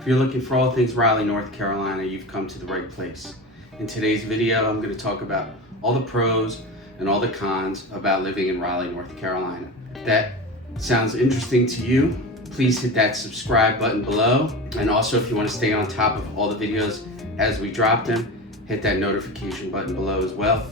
If you're looking for all things Raleigh, North Carolina, you've come to the right place. In today's video, I'm going to talk about all the pros and all the cons about living in Raleigh, North Carolina. If that sounds interesting to you, please hit that subscribe button below. And also, if you want to stay on top of all the videos as we drop them, hit that notification button below as well.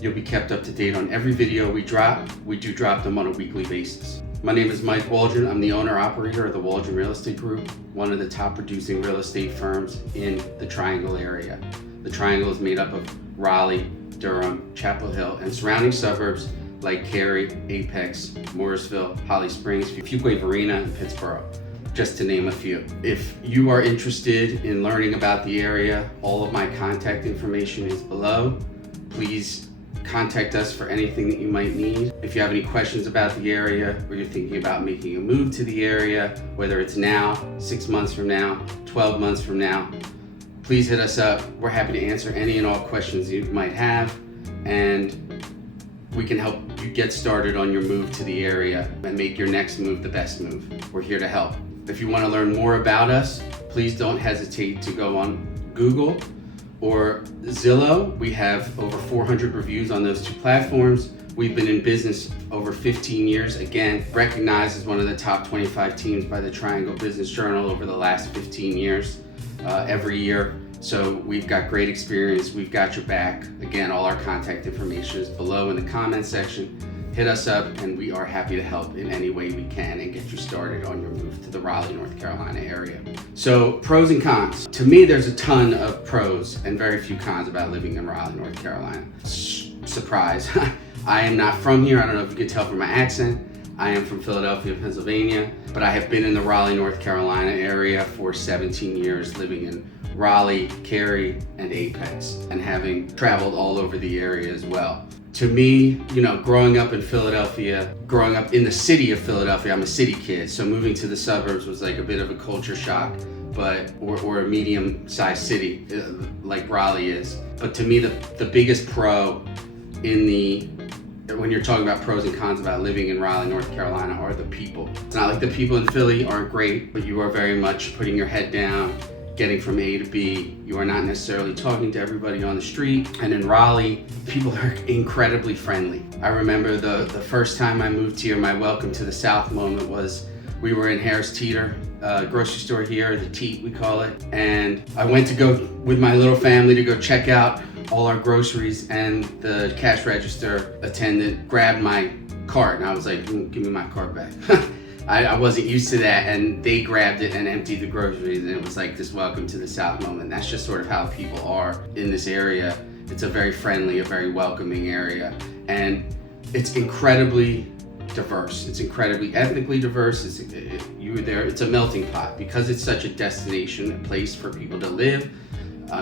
You'll be kept up to date on every video we drop. We do drop them on a weekly basis. My name is Mike Waldron. I'm the owner-operator of the Waldron Real Estate Group, one of the top producing real estate firms in the Triangle area. The Triangle is made up of Raleigh, Durham, Chapel Hill, and surrounding suburbs like Cary, Apex, Mooresville, Holly Springs, Fuquay Varina, and Pittsboro, just to name a few. If you are interested in learning about the area, all of my contact information is below. Please contact us for anything that you might need. If you have any questions about the area, or you're thinking about making a move to the area, whether it's now, 6 months from now, 12 months from now, please hit us up. We're happy to answer any and all questions you might have, and we can help you get started on your move to the area and make your next move the best move. We're here to help. If you want to learn more about us, please don't hesitate to go on Google or Zillow. We have over 400 reviews on those two platforms. We've been in business over 15 years, again, recognized as one of the top 25 teams by the Triangle Business Journal over the last 15 years, every year. So we've got great experience, we've got your back. Again, all our contact information is below in the comment section. Hit us up and we are happy to help in any way we can and get you started on your move to the Raleigh, North Carolina area. So pros and cons. To me, there's a ton of pros and very few cons about living in Raleigh, North Carolina. Surprise, I am not from here. I don't know if you can tell from my accent. I am from Philadelphia, Pennsylvania, but I have been in the Raleigh, North Carolina area for 17 years, living in Raleigh, Cary, and Apex, and having traveled all over the area as well. To me, growing up in Philadelphia, growing up in the city of Philadelphia, I'm a city kid, so moving to the suburbs was like a bit of a culture shock, or a medium-sized city like Raleigh is. But to me, the biggest pro when you're talking about pros and cons about living in Raleigh, North Carolina, are the people. It's not like the people in Philly aren't great, but you are very much putting your head down, getting from A to B. You are not necessarily talking to everybody on the street. And in Raleigh, people are incredibly friendly. I remember the first time I moved here, my welcome to the South moment was, we were in Harris Teeter, grocery store here, the Teat we call it. And I went to go with my little family to go check out all our groceries, and the cash register attendant grabbed my cart and I was like, give me my cart back. I wasn't used to that, and they grabbed it and emptied the groceries, and it was like this welcome to the South moment. That's just sort of how people are in this area. It's a very friendly, a very welcoming area, and it's incredibly diverse. It's incredibly ethnically diverse. It's a melting pot because it's such a destination, a place for people to live.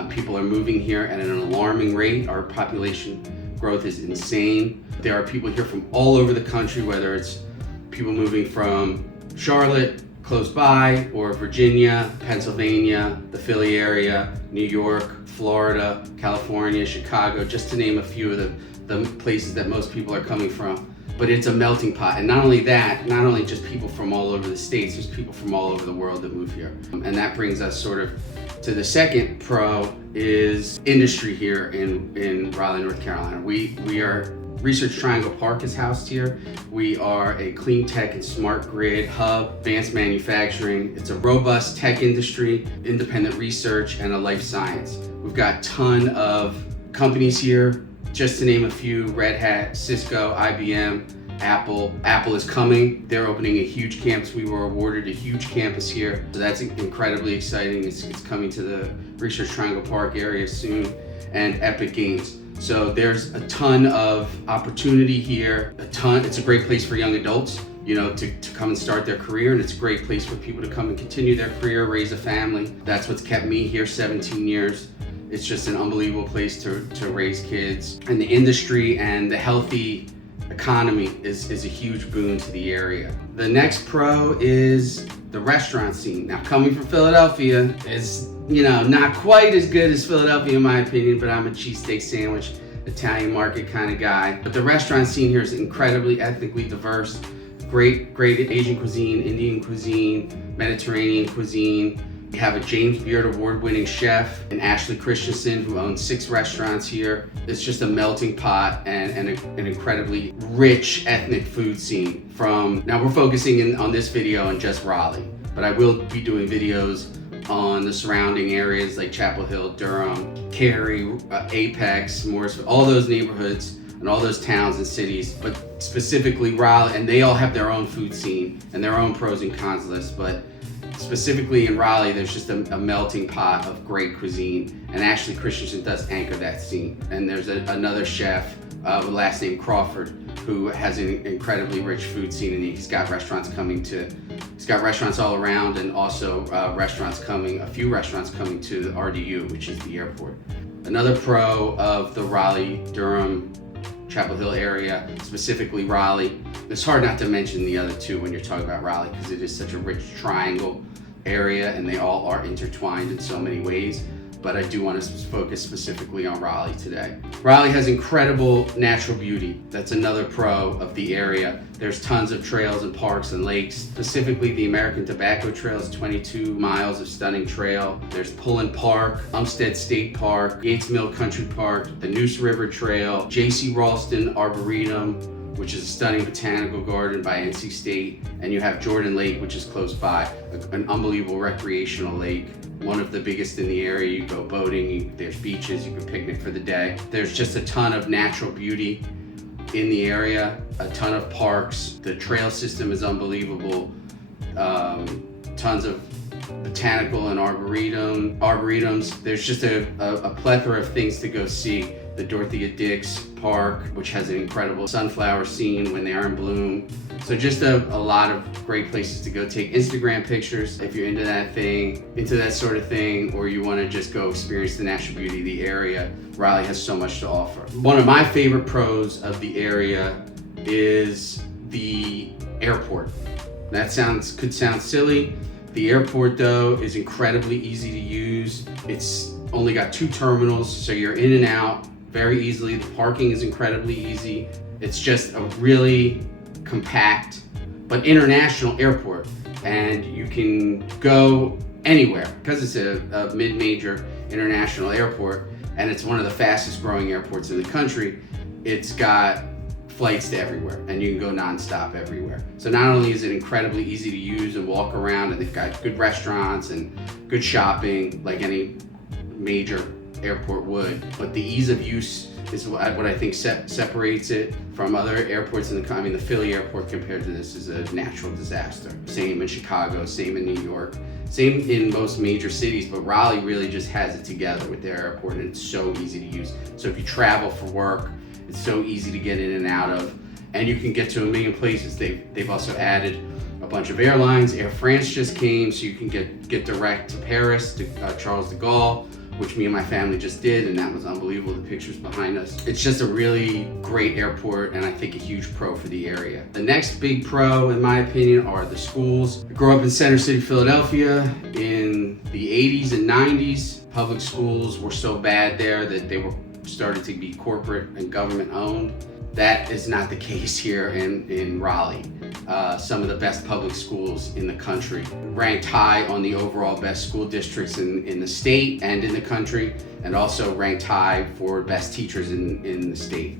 People are moving here at an alarming rate. Our population growth is insane. There are people here from all over the country, whether it's people moving from Charlotte, close by, or Virginia, Pennsylvania, the Philly area, New York, Florida, California, Chicago, just to name a few of the places that most people are coming from. But it's a melting pot. And not only that, not only just people from all over the states, there's people from all over the world that move here. And that brings us sort of to the second pro, is industry here in Raleigh, North Carolina. We are Research Triangle Park is housed here. We are a clean tech and smart grid hub, advanced manufacturing. It's a robust tech industry, independent research, and a life science. We've got a ton of companies here, just to name a few: Red Hat, Cisco, IBM, Apple. Apple is coming. They're opening a huge campus. We were awarded a huge campus here, so that's incredibly exciting. It's coming to the Research Triangle Park area soon, and Epic Games. So there's a ton of opportunity here, It's a great place for young adults, to come and start their career, and it's a great place for people to come and continue their career, raise a family. That's what's kept me here 17 years. It's just an unbelievable place to raise kids. And the industry and the healthy economy is a huge boon to the area. The next pro is the restaurant scene. Now, coming from Philadelphia is not quite as good as Philadelphia in my opinion, but I'm a cheesesteak sandwich, Italian market kind of guy. But the restaurant scene here is incredibly ethnically diverse. Great Asian cuisine, Indian cuisine, Mediterranean cuisine, We have a James Beard award-winning chef, and Ashley Christensen, who owns 6 restaurants here. It's just a melting pot and an incredibly rich ethnic food scene. Now we're focusing on this video on just Raleigh, but I will be doing videos on the surrounding areas like Chapel Hill, Durham, Cary, Apex, Morrisville, all those neighborhoods and all those towns and cities, but specifically Raleigh, and they all have their own food scene and their own pros and cons list, but specifically in Raleigh, there's just a melting pot of great cuisine, and Ashley Christensen does anchor that scene. And there's another chef with last name Crawford, who has an incredibly rich food scene, and he's got restaurants all around, and also a few restaurants coming to the RDU, which is the airport. Another pro of the Raleigh-Durham, Chapel Hill area, specifically Raleigh. It's hard not to mention the other two when you're talking about Raleigh, because it is such a rich triangle area and they all are intertwined in so many ways. But I do want to focus specifically on Raleigh today. Raleigh has incredible natural beauty. That's another pro of the area. There's tons of trails and parks and lakes. Specifically, the American Tobacco Trail is 22 miles of stunning trail. There's Pollen Park, Umstead State Park, Yates Mill Country Park, the Neuse River Trail, J.C. Ralston Arboretum, which is a stunning botanical garden by NC State, and you have Jordan Lake, which is close by, an unbelievable recreational lake, one of the biggest in the area. You go boating, there's beaches, you can picnic for the day. There's just a ton of natural beauty in the area, a ton of parks. The trail system is unbelievable. Tons of botanical and arboretums. There's just a plethora of things to go see. The Dorothea Dix Park, which has an incredible sunflower scene when they are in bloom. So just a lot of great places to go take Instagram pictures if you're into that sort of thing, or you want to just go experience the natural beauty of the area. Raleigh has so much to offer. One of my favorite pros of the area is the airport. That could sound silly. The airport, though, is incredibly easy to use. It's only got 2 terminals, so you're in and out very easily. The parking is incredibly easy. It's just a really compact but international airport, and you can go anywhere because it's a mid-major international airport, and it's one of the fastest growing airports in the country. It's got flights to everywhere, and you can go nonstop everywhere. So not only is it incredibly easy to use and walk around, and they've got good restaurants and good shopping like any major airport would, but the ease of use is what I think separates it from other airports in the country. I mean, the Philly airport compared to this is a natural disaster. Same in Chicago, same in New York, same in most major cities, but Raleigh really just has it together with their airport, and it's so easy to use. So if you travel for work, it's so easy to get in and out of, and you can get to a million places. They've also added a bunch of airlines. Air France just came, so you can get direct to Paris, to Charles de Gaulle, which me and my family just did, and that was unbelievable, the pictures behind us. It's just a really great airport, and I think a huge pro for the area. The next big pro, in my opinion, are the schools. I grew up in Center City, Philadelphia in the 80s and 90s. Public schools were so bad there that they were started to be corporate and government owned. That is not the case here in Raleigh. Some of the best public schools in the country, ranked high on the overall best school districts in the state and in the country, and also ranked high for best teachers in the state.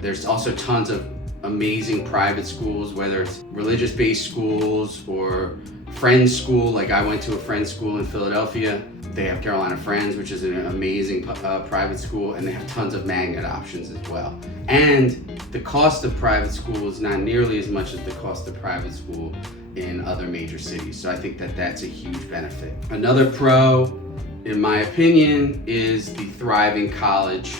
There's also tons of amazing private schools, whether it's religious-based schools or Friends School. Like I went to a Friends School in Philadelphia. They have Carolina Friends, which is an amazing private school, and they have tons of magnet options as well. And the cost of private school is not nearly as much as the cost of private school in other major cities. So I think that's a huge benefit. Another pro, in my opinion, is the thriving college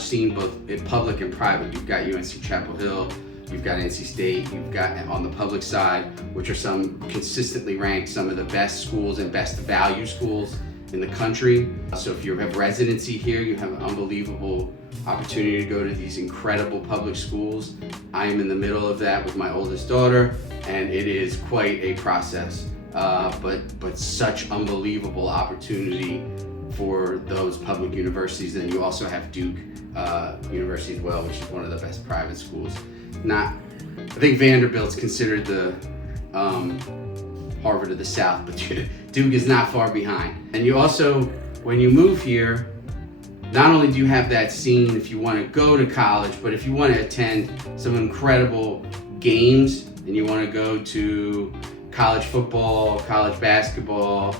scene, both in public and private. You've got UNC Chapel Hill, you've got NC State, you've got on the public side, which are some consistently ranked some of the best schools and best value schools in the country. So if you have residency here, you have an unbelievable opportunity to go to these incredible public schools. I am in the middle of that with my oldest daughter, and it is quite a process, but such unbelievable opportunity for those public universities. And you also have Duke University as well, which is one of the best private schools. I think Vanderbilt's considered the Harvard of the South, but Duke is not far behind. And you also, when you move here, not only do you have that scene if you want to go to college, but if you want to attend some incredible games and you want to go to college football, college basketball,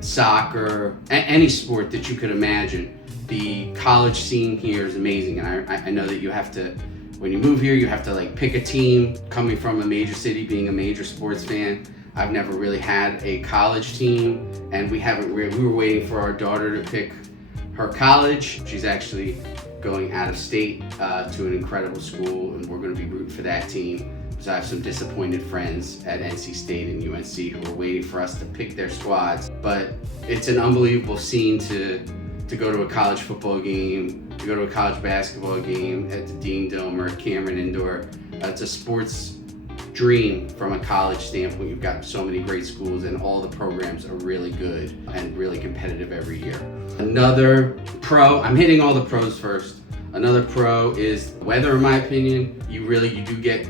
soccer, any sport that you could imagine, the college scene here is amazing. And I know that you have to, when you move here, you have to like pick a team. Coming from a major city, being a major sports fan, I've never really had a college team, and we were waiting for our daughter to pick her college. She's actually going out of state to an incredible school, and we're going to be rooting for that team. So I have some disappointed friends at NC State and UNC who are waiting for us to pick their squads. But it's an unbelievable scene to go to a college football game, to go to a college basketball game at the Dean Dome or Cameron Indoor. It's a sports dream from a college standpoint. You've got so many great schools, and all the programs are really good and really competitive every year. Another pro, I'm hitting all the pros first. Another pro is weather, in my opinion. You do get,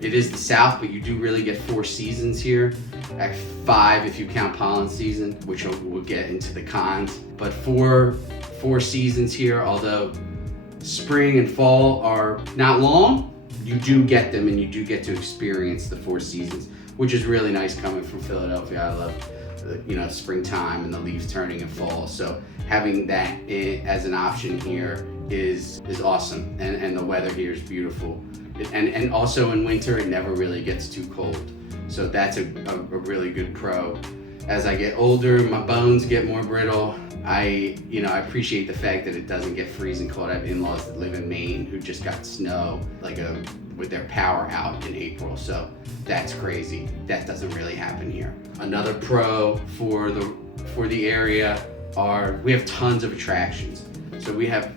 it is the South, but you do really get 4 seasons here. At 5 if you count pollen season, which we'll get into the cons. But four seasons here, although spring and fall are not long, you do get them, and you do get to experience the 4 seasons, which is really nice coming from Philadelphia. I love, springtime and the leaves turning in fall. So having that as an option here is awesome, and the weather here is beautiful. And also in winter, it never really gets too cold. So that's a really good pro. As I get older, my bones get more brittle. I appreciate the fact that it doesn't get freezing cold. I have in-laws that live in Maine who just got snow with their power out in April. So that's crazy. That doesn't really happen here. Another pro for the area we have tons of attractions. So we have,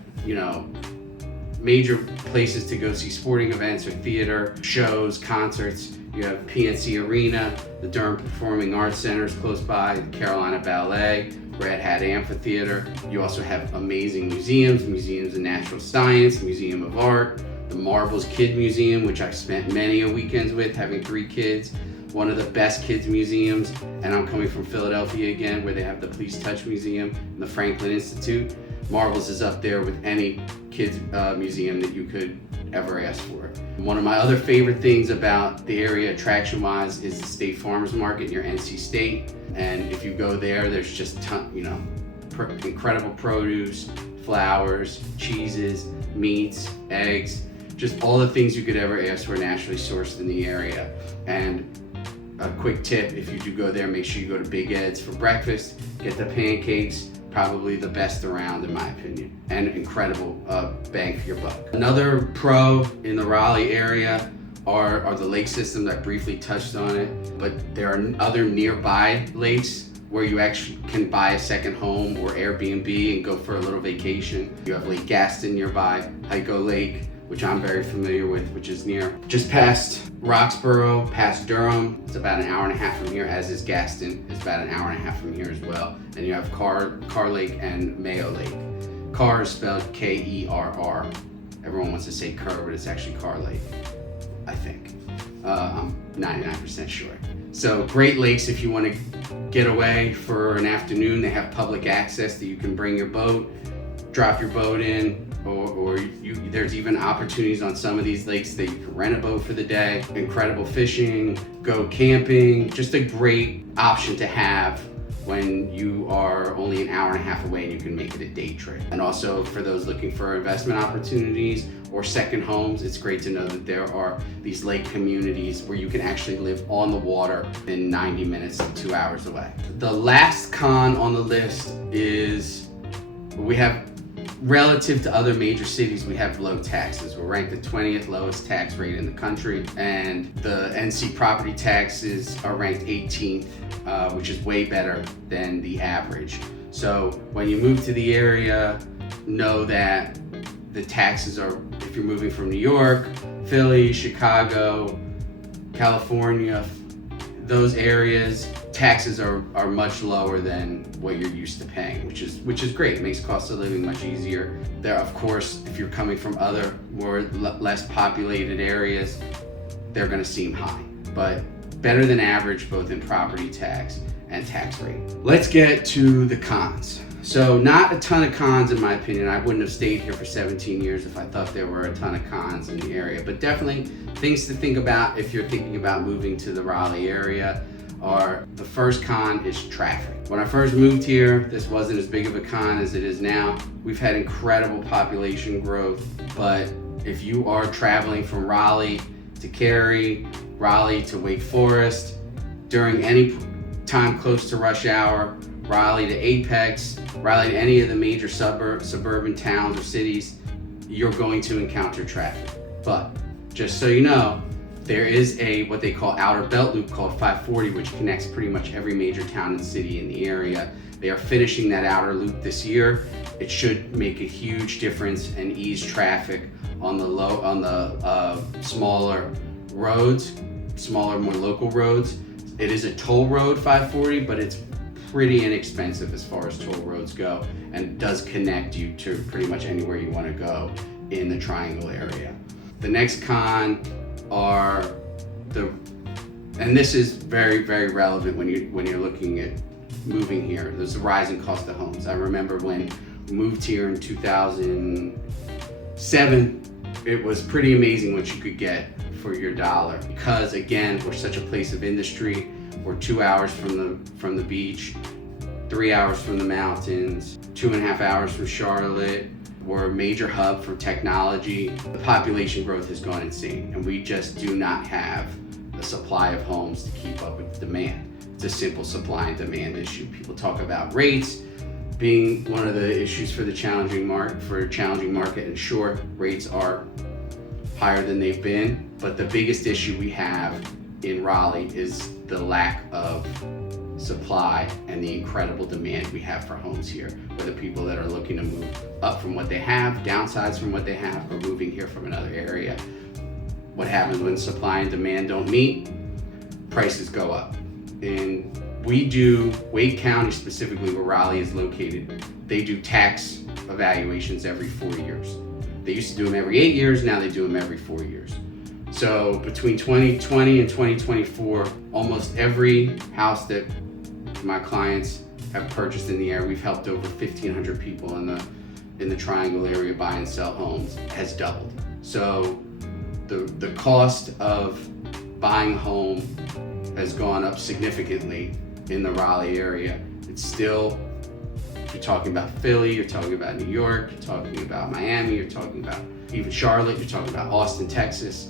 major places to go see sporting events or theater, shows, concerts. You have PNC Arena, the Durham Performing Arts Center is close by, the Carolina Ballet, Red Hat Amphitheater. You also have amazing museums of natural science, Museum of Art, the Marbles Kid Museum, which I've spent many a weekends with, having 3 kids. One of the best kids museums, and I'm coming from Philadelphia again, where they have the Please Touch Museum and the Franklin Institute. Marbles is up there with any kids museum that you could ever ask for. One of my other favorite things about the area attraction-wise is the State Farmers Market near NC State. And if you go there, there's just incredible produce, flowers, cheeses, meats, eggs, just all the things you could ever ask for naturally sourced in the area. And a quick tip, if you do go there, make sure you go to Big Ed's for breakfast, get the pancakes, probably the best around in my opinion, and incredible bang for your buck. Another pro in the Raleigh area are the lake systems. I briefly touched on it, but there are other nearby lakes where you actually can buy a second home or Airbnb and go for a little vacation. You have Lake Gaston nearby, Hyco Lake, which I'm very familiar with, which is just past Roxborough, past Durham. It's about an hour and a half from here, as is Gaston. It's about an hour and a half from here as well. And you have Carr Lake and Mayo Lake. Carr is spelled Kerr. Everyone wants to say Kerr, but it's actually Carr Lake, I think. I'm 99% sure. So Great Lakes, if you want to get away for an afternoon, they have public access that you can bring your boat, drop your boat in, or there's even opportunities on some of these lakes that you can rent a boat for the day. Incredible fishing, go camping, just a great option to have when you are only an hour and a half away and you can make it a day trip. And also for those looking for investment opportunities or second homes, it's great to know that there are these lake communities where you can actually live on the water in 90 minutes to 2 hours away. The last con on the list is we have, relative to other major cities, we have low taxes. We're ranked the 20th lowest tax rate in the country, and the NC property taxes are ranked 18th, which is way better than the average. So when you move to the area, know that the taxes are, if you're moving from New York, Philly, Chicago, California, those areas, taxes are much lower than what you're used to paying, which is great. It makes cost of living much easier. There, of course, if you're coming from other less populated areas, they're going to seem high. But better than average both in property tax and tax rate. Let's get to the cons. So not a ton of cons in my opinion. I wouldn't have stayed here for 17 years if I thought there were a ton of cons in the area, but definitely things to think about if you're thinking about moving to the Raleigh area are, the first con is traffic. When I first moved here, this wasn't as big of a con as it is now. We've had incredible population growth, but if you are traveling from Raleigh to Cary, Raleigh to Wake Forest, during any time close to rush hour, Raleigh to Apex, Raleigh to any of the major suburban towns or cities, you're going to encounter traffic. But just so you know, there is what they call outer belt loop called 540, which connects pretty much every major town and city in the area. They are finishing that outer loop this year. It should make a huge difference and ease traffic on the smaller roads, smaller, more local roads. It is a toll road, 540, but it's pretty inexpensive as far as toll roads go, and does connect you to pretty much anywhere you want to go in the Triangle area. The next con are and this is very, very relevant when you're looking at moving here. There's the rising cost of homes. I remember when we moved here in 2007, it was pretty amazing what you could get for your dollar, because again, we're such a place of industry. We're 2 hours from the beach, 3 hours from the mountains, 2.5 hours from Charlotte. We're a major hub for technology. The population growth has gone insane, and we just do not have the supply of homes to keep up with the demand. It's a simple supply and demand issue. People talk about rates being one of the issues for the challenging market, and sure, rates are higher than they've been, but the biggest issue we have in Raleigh is the lack of supply and the incredible demand we have for homes here, whether people that are looking to move up from what they have, downsize from what they have, or moving here from another area. What happens when supply and demand don't meet? Prices go up. And Wake County specifically, where Raleigh is located, they do tax evaluations every 4 years. They used to do them every 8 years, now they do them every 4 years. So between 2020 and 2024, almost every house that my clients have purchased in the area, we've helped over 1,500 people in the Triangle area buy and sell homes, has doubled. So the cost of buying a home has gone up significantly in the Raleigh area. It's still, if you're talking about Philly, you're talking about New York, you're talking about Miami, you're talking about even Charlotte, you're talking about Austin, Texas,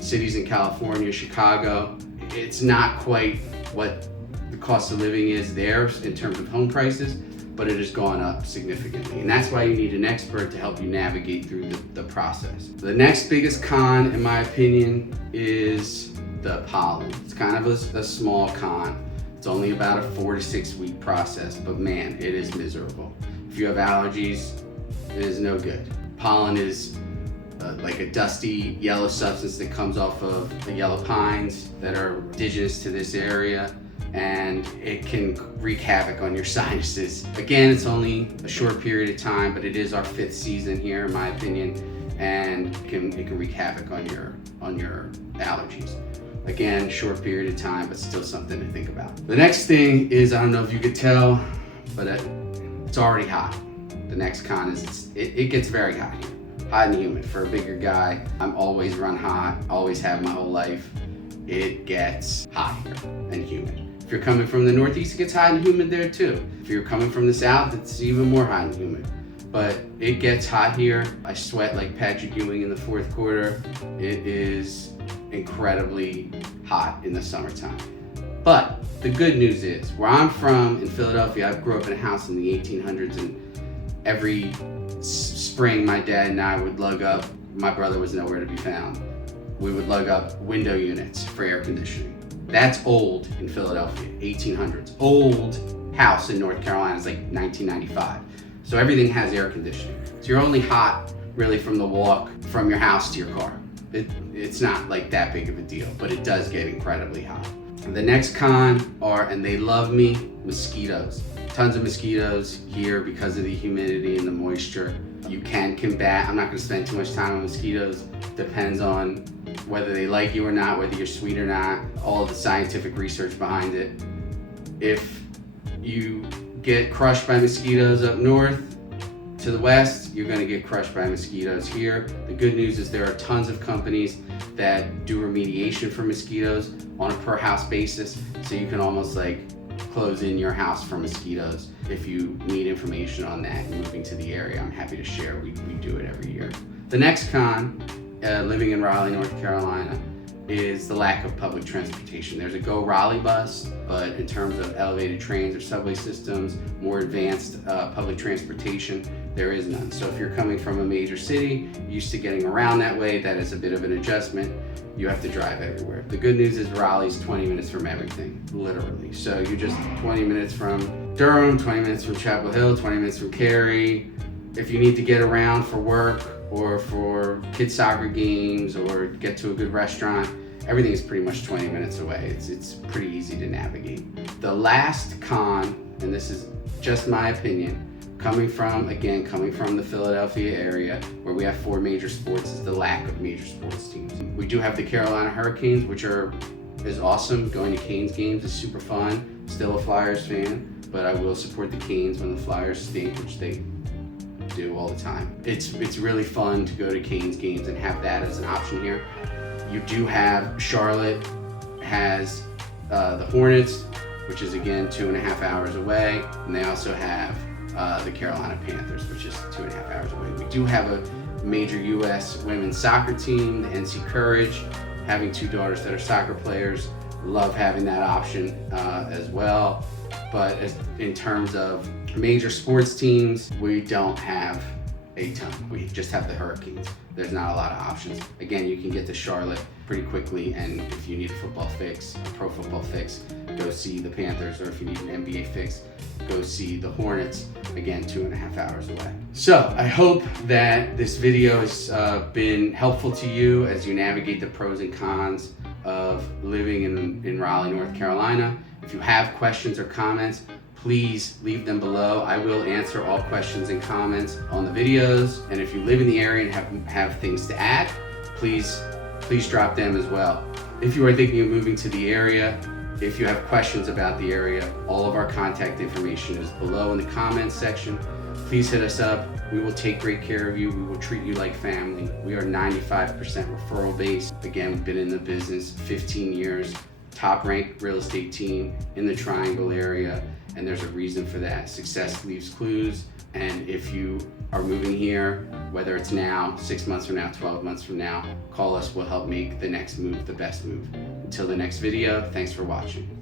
cities in California, Chicago. It's not quite what the cost of living is there in terms of home prices, but it has gone up significantly. And that's why you need an expert to help you navigate through the process. The next biggest con, in my opinion, is the pollen. It's kind of a small con. It's only about a 4 to 6 week process, but man, it is miserable. If you have allergies, it is no good. Pollen is like a dusty yellow substance that comes off of the yellow pines that are indigenous to this area, and it can wreak havoc on your sinuses. Again, it's only a short period of time, but it is our 5th season here, in my opinion, and it can wreak havoc on your allergies. Again, short period of time, but still something to think about. The next thing is, I don't know if you could tell, but it's already hot. The next con is it gets very hot here. Hot and humid. For a bigger guy, I'm always run hot, always have my whole life. It gets hot here and humid. If you're coming from the Northeast, it gets hot and humid there too. If you're coming from the South, it's even more hot and humid. But it gets hot here. I sweat like Patrick Ewing in the 4th quarter. It is incredibly hot in the summertime. But the good news is, where I'm from in Philadelphia, I grew up in a house in the 1800s, and every spring my dad and I would lug up, my brother was nowhere to be found, we would lug up window units for air conditioning. That's old in Philadelphia, 1800s. Old house in North Carolina is like 1995. So everything has air conditioning. So you're only hot really from the walk from your house to your car. It's not like that big of a deal, but it does get incredibly hot. The next con are, and they love me, mosquitoes. Tons of mosquitoes here because of the humidity and the moisture. You can combat, I'm not gonna spend too much time on mosquitoes. Depends on whether they like you or not, whether you're sweet or not, all of the scientific research behind it. If you get crushed by mosquitoes up north to the west, you're going to get crushed by mosquitoes here. The good news is there are tons of companies that do remediation for mosquitoes on a per house basis, so you can almost like close in your house for mosquitoes. If you need information on that and moving to the area, I'm happy to share. We do it every year. The next con, living in Raleigh, North Carolina, is the lack of public transportation. There's a Go Raleigh bus, but in terms of elevated trains or subway systems, more advanced public transportation, there is none. So if you're coming from a major city, used to getting around that way, that is a bit of an adjustment. You have to drive everywhere. The good news is Raleigh's 20 minutes from everything, literally. So you're just 20 minutes from Durham, 20 minutes from Chapel Hill, 20 minutes from Cary. If you need to get around for work or for kids' soccer games or get to a good restaurant, everything is pretty much 20 minutes away. It's pretty easy to navigate. The last con, and this is just my opinion, coming from the Philadelphia area where we have 4 major sports, is the lack of major sports teams. We do have the Carolina Hurricanes, which is awesome. Going to Canes games is super fun. Still a Flyers fan, but I will support the Canes when the Flyers stink, which they do all the time. It's really fun to go to Canes games and have that as an option here. You do have Charlotte has the Hornets, which is again 2.5 hours away, and they also have the Carolina Panthers, which is 2.5 hours away. We do have a major U.S. women's soccer team, the NC Courage. Having 2 daughters that are soccer players, love having that option as well. But in terms of major sports teams, we don't have a ton. We just have the Hurricanes. There's not a lot of options. Again, you can get to Charlotte pretty quickly, and if you need a football fix, a pro football fix, go see the Panthers, or if you need an NBA fix, go see the Hornets. Again, 2.5 hours away. So I hope that this video has been helpful to you as you navigate the pros and cons of living in Raleigh, North Carolina. If you have questions or comments, please leave them below. I will answer all questions and comments on the videos. And if you live in the area and have things to add, please drop them as well. If you are thinking of moving to the area, if you have questions about the area, all of our contact information is below in the comments section. Please hit us up. We will take great care of you. We will treat you like family. We are 95% referral based. Again, we've been in the business 15 years, top ranked real estate team in the Triangle area, and there's a reason for that. Success leaves clues, and if you are moving here, whether it's now, 6 months from now, 12 months from now, call us. We'll help make the next move the best move. Until the next video, thanks for watching.